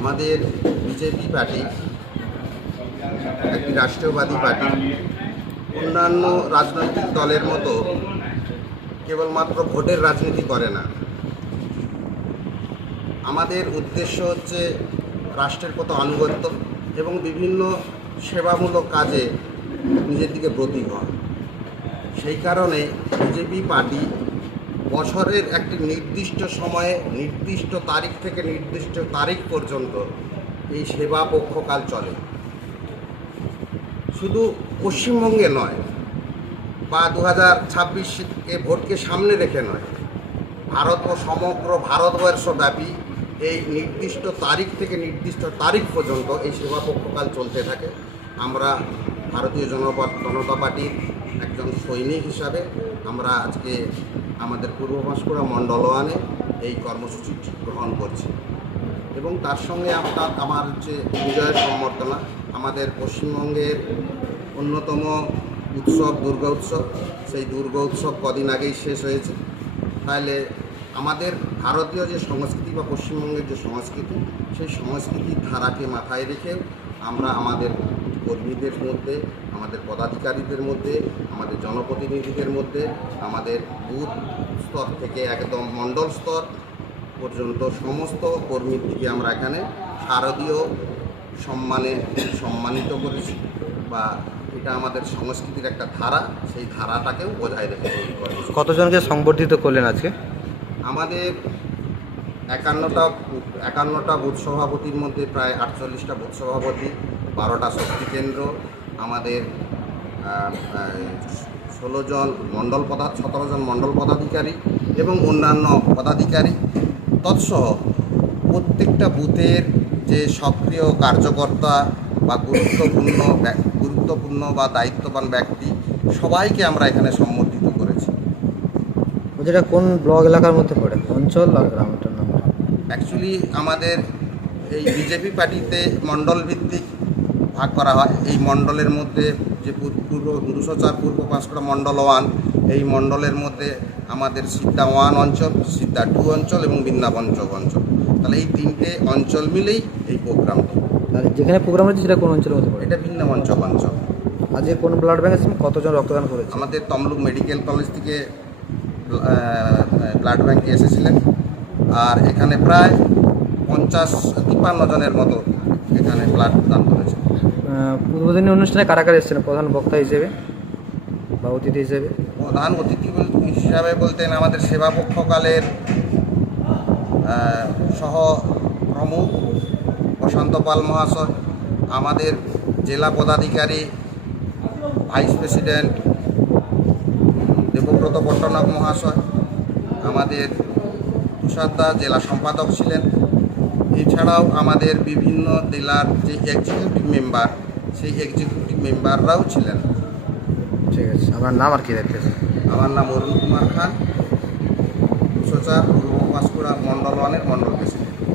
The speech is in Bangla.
আমাদের বিজেপি পার্টি, একটি রাষ্ট্রীয়বাদী পার্টি, অন্যান্য রাজনৈতিক দলের মতো কেবলমাত্র ভোটের রাজনীতি করে না। আমাদের উদ্দেশ্য হচ্ছে রাষ্ট্রের কত আনুগত্য এবং বিভিন্ন সেবামূলক কাজে নিজের দিকে ব্রতী হওয়া সেই কারণে বিজেপি পার্টি বছরের একটি নির্দিষ্ট সময়ে, নির্দিষ্ট তারিখ থেকে নির্দিষ্ট তারিখ পর্যন্ত এই সেবা পক্ষকাল চলে। শুধু পশ্চিমবঙ্গে নয়, বা দু হাজার ছাব্বিশকে ভোটকে সামনে রেখে নয়, ভারত ও সমগ্র ভারতবর্ষব্যাপী এই নির্দিষ্ট তারিখ থেকে নির্দিষ্ট তারিখ পর্যন্ত এই সেবা পক্ষকাল চলতে থাকে। আমরা ভারতীয় জনতা পার্টির একজন সৈনিক হিসাবে আমরা আজকে আমাদের পূর্ব বাঁশকুড়া মণ্ডল ওয়ানে এই কর্মসূচি গ্রহণ করছে। এবং তার সঙ্গে আপনার আমার হচ্ছে বিজয়ের সম্বর্ধনা, আমাদের পশ্চিমবঙ্গের অন্যতম উৎসব, দুর্গা উৎসব, সেই দুর্গা উৎসব কদিন আগেই শেষ হয়েছে। তাহলে আমাদের ভারতীয় যে সংস্কৃতি বা পশ্চিমবঙ্গের যে সংস্কৃতি, সেই সংস্কৃতির ধারাকে মাথায় রেখে আমরা আমাদের কর্মীদের মধ্যে আমাদের পদাধিকারীদের মধ্যে আমাদের জনপ্রতিনিধিদের মধ্যে আমাদের বুথ স্তর থেকে একদম মণ্ডল স্তর পর্যন্ত সমস্ত কর্মীর দিকে আমরা এখানে শারদীয় সম্মানে সম্মানিত করেছি বা এটা আমাদের সংস্কৃতির একটা ধারা সেই ধারাটাকেও বজায় রেখে কতজনকে সংবর্ধিত করলেন আজকে? আমাদের একান্নটা একান্নটা বুথ সভাপতির মধ্যে প্রায় আটচল্লিশটা বুথ সভাপতি বারোটা শক্তি কেন্দ্র আমাদের ষোলো জন মণ্ডল পদা সতেরো জন মণ্ডল পদাধিকারী এবং অন্যান্য পদাধিকারী। তৎসহ প্রত্যেকটা বুথের যে সক্রিয় কার্যকর্তা বা গুরুত্বপূর্ণ গুরুত্বপূর্ণ বা দায়িত্ববান ব্যক্তি সবাইকে আমরা এখানে সম্বর্ধিত করেছি। যেটা কোন ব্লক এলাকার মধ্যে পড়ে? অঞ্চল আর গ্রামটার নাম অ্যাকচুয়ালি আমাদের এই বিজেপি পার্টিতে মণ্ডল ভিত্তিক ভাগ করা হয়। এই মণ্ডলের মধ্যে যে পূর্ব দুশো চার পূর্ব পাঁশকুড়া মণ্ডল ওয়ান এই মণ্ডলের মধ্যে আমাদের সিদ্ধা ওয়ান অঞ্চল সিদ্ধা টু অঞ্চল এবং বৃন্দাবন চক অঞ্চল। তাহলে এই তিনটে অঞ্চল মিলেই এই প্রোগ্রামটি। যেখানে প্রোগ্রাম হচ্ছে সেটা কোন অঞ্চলের মধ্যে পড়ে? এটা বৃন্দাবন চক অঞ্চল। আজকে কোন ব্লাড ব্যাংকের সময় কতজন রক্তদান করেছে? আমাদের তমলুক মেডিকেল কলেজ থেকে ব্লাড ব্যাংকে এসেছিলেন। আর এখানে প্রায় পঞ্চাশ তিপ্পান্ন জনের মতো এখানে ব্লাড দান করেছে। উদ্বোধনী অনুষ্ঠানে কারা কারা এসেছেন প্রধান বক্তা হিসেবে বা অতিথি হিসেবে? প্রধান অতিথি হিসাবে বলতেন আমাদের সেবা পক্ষকালের সহ প্রমুখ প্রশান্ত পাল মহাশয়, আমাদের জেলা পদাধিকারী, ভাইস প্রেসিডেন্ট দেবব্রত পট্টনাথ মহাশয়, আমাদের তুষারদা জেলা সম্পাদক ছিলেন। এছাড়াও আমাদের বিভিন্ন জেলার যে এক্সিকিউটিভ মেম্বার সেই এক্সিকিউটিভ মেম্বাররাও ছিলেন। ঠিক আছে আমার নাম আর কি দেখতে আমার নাম অরুণ কুমার খান সোচার পূর্ব পাঁশকুড়া মণ্ডল ওয়ানের মণ্ডল প্রেসিডেন্ট।